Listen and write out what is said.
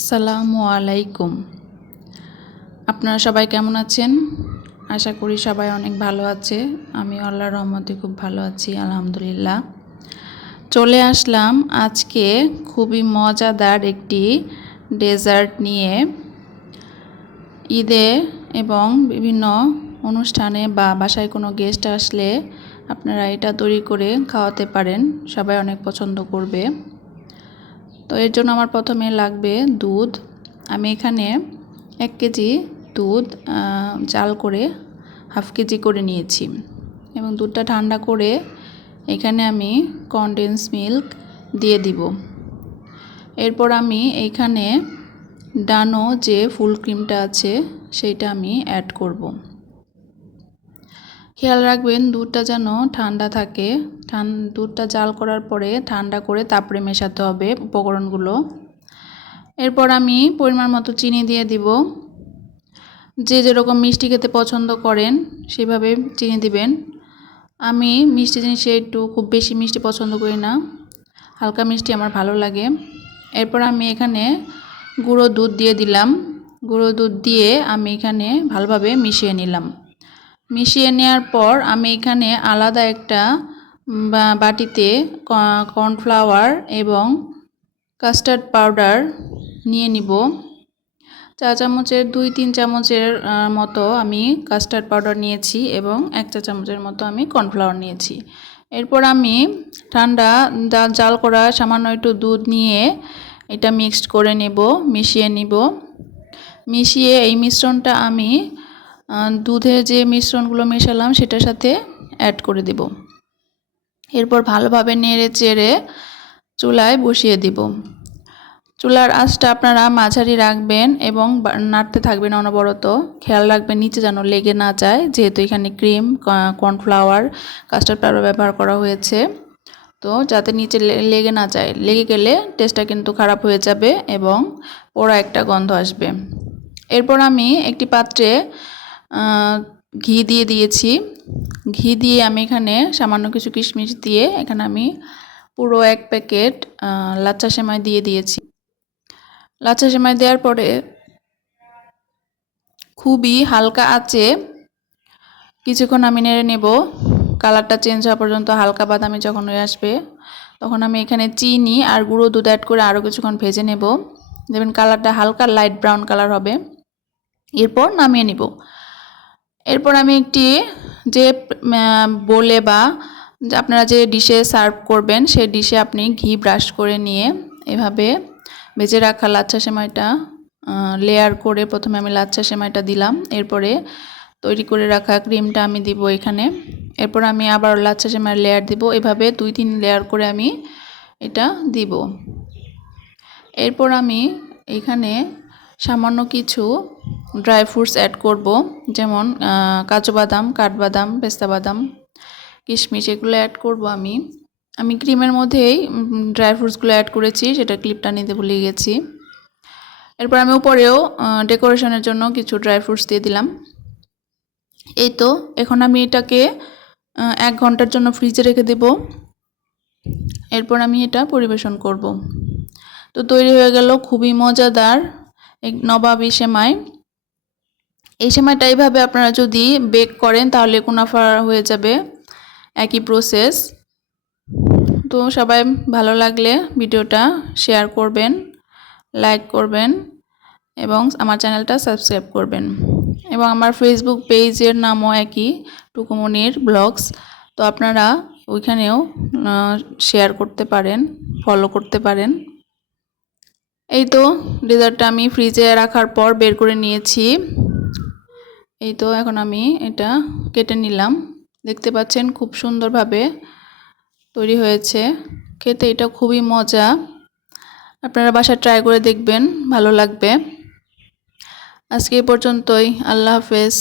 আসসালামু আলাইকুম। আপনারা সবাই কেমন আছেন? আশা করি সবাই অনেক ভালো আছে। আমিও আল্লাহর রহমতে খুব ভালো আছি, আলহামদুলিল্লাহ। চলে আসলাম আজকে খুবই মজাদার একটি ডেজার্ট নিয়ে। ঈদে এবং বিভিন্ন অনুষ্ঠানে বা বাসায় কোনো গেস্ট আসলে আপনারা এটা তৈরি করে খাওয়াতে পারেন, সবাই অনেক পছন্দ করবে। তো এর জন্য আমার প্রথমে লাগবে দুধ। আমি এখানে 1 কেজি দুধ জাল করে হাফ কেজি করে নিয়েছি এবং দুধটা ঠান্ডা করে এখানে আমি কনডেন্স মিল্ক দিয়ে দিব। এরপর আমি এইখানে ডানো যে ফুল ক্রিমটা আছে সেইটা আমি অ্যাড করব। খেয়াল রাখবেন দুধটা যেন ঠান্ডা থাকে। দুধটা জাল করার পরে ঠান্ডা করে তারপরে মেশাতে হবে উপকরণগুলো। এরপর আমি পরিমাণ মতো চিনি দিয়ে দিব। যে যেরকম মিষ্টি খেতে পছন্দ করেন সেভাবে চিনি দিবেন। আমি মিষ্টি জিনিসে একটু খুব বেশি মিষ্টি পছন্দ করি না, হালকা মিষ্টি আমার ভালো লাগে। এরপর আমি এখানে গুঁড়ো দুধ দিয়ে দিলাম। গুঁড়ো দুধ দিয়ে আমি এখানে ভালোভাবে মিশিয়ে নিলাম। মিশিয়ে নেওয়ার পর আমি এখানে আলাদা একটা বাটিতে কর্নফ্লাওয়ার এবং কাস্টার্ড পাউডার নিয়ে নিব। চা চামচের 2-3 চামচের মতো আমি কাস্টার্ড পাউডার নিয়েছি এবং 1 চা চামচের মতো আমি কর্নফ্লাওয়ার নিয়েছি। এরপর আমি ঠান্ডা জাল করা সামান্য একটু দুধ নিয়ে এটা মিক্সড করে নেব, মিশিয়ে নিব। মিশিয়ে এই মিশ্রণটা আমি দুধে যে মিশ্রণগুলো মেশালাম সেটার সাথে অ্যাড করে দেব। এরপর ভালোভাবে নেড়ে চেড়ে চুলায় বসিয়ে দিব। চুলার আঁচটা আপনারা মাঝারি রাখবেন এবং নাড়তে থাকবেন অনবরত। খেয়াল রাখবেন নিচে যেন লেগে না যায়, যেহেতু এখানে ক্রিম, কর্নফ্লাওয়ার, কাস্টার্ড পাউডার ব্যবহার করা হয়েছে। তো যাতে নিচে লেগে না যায়, লেগে গেলে টেস্টটা কিন্তু খারাপ হয়ে যাবে এবং পোড়া একটা গন্ধ আসবে। এরপর আমি একটি পাত্রে ঘি দিয়ে দিয়েছি। ঘি দিয়ে আমি এখানে সামান্য কিছু কিশমিশ দিয়ে এখানে আমি পুরো 1 প্যাকেট লাচ্ছা সেমাই দিয়ে দিয়েছি। লাচ্ছা সেমাই দেওয়ার পরে খুবই হালকা আঁচে কিছুক্ষণ আমি নেড়ে নেব। কালারটা চেঞ্জ হওয়া পর্যন্ত হালকা বাদামি যখন হয়ে আসবে তখন আমি এখানে চিনি আর গুঁড়ো দুধ অ্যাড করে আরও কিছুক্ষণ ভেজে নেব। দেখবেন কালারটা হালকা লাইট ব্রাউন কালার হবে। এরপর নামিয়ে নেব। এরপর আমি একটি যে বোলে বা আপনারা যে ডিশে সার্ভ করবেন সেই ডিশে আপনি ঘি ব্রাশ করে নিয়ে এভাবে ভেজে রাখা লাচ্ছা সেমাইটা লেয়ার করে প্রথমে আমি লাচ্ছা সেমাইটা দিলাম। এরপরে তৈরি করে রাখা ক্রিমটা আমি দিব এখানে। এরপর আমি আবার লাচ্ছা সেমাইয়ের লেয়ার দিব। এভাবে 2-3 লেয়ার করে আমি এটা দিব। এরপর আমি এখানে সামান্য কিছু ড্রাই ফ্রুটস অ্যাড করব, যেমন কাজু বাদাম, কাঠবাদাম, পেস্তা বাদাম, কিশমিশ এগুলো অ্যাড করব আমি ক্রিমের মধ্যেই ড্রাই ফ্রুটসগুলো অ্যাড করেছি, সেটা ক্লিপটা নিতে ভুলে গেছি। এরপর আমি উপরেও ডেকোরেশনের জন্য কিছু ড্রাই ফ্রুটস দিয়ে দিলাম। এই তো এখন আমি এটাকে 1 ঘন্টার জন্য ফ্রিজে রেখে দেব। এরপর আমি এটা পরিবেশন করব। তো তৈরি হয়ে গেল খুবই মজাদার এক নবাবী সেমাই। এই সেমাইটা এইভাবে আপনারা যদি বেক করেন তাহলে কুনাফা হয়ে যাবে, একই প্রসেস। তো সবাই ভালো লাগলে ভিডিওটা শেয়ার করবেন, লাইক করবেন এবং আমার চ্যানেলটা সাবস্ক্রাইব করবেন। এবং আমার ফেসবুক পেজের নামও একই, টুকুমনির ব্লগস। তো আপনারা ওইখানেও শেয়ার করতে পারেন, ফলো করতে পারেন। এই তো ডেজার্টটা আমি ফ্রিজে রাখার পর বের করে নিয়েছি। এই তো এখন আমি এটা কেটে নিলাম। দেখতে পাচ্ছেন খুব সুন্দরভাবে তৈরি হয়েছে। খেতে এটা খুবই মজা। আপনারা বাসায় ট্রাই করে দেখবেন, ভালো লাগবে। আজকে এই পর্যন্তই। আল্লাহ হাফেজ।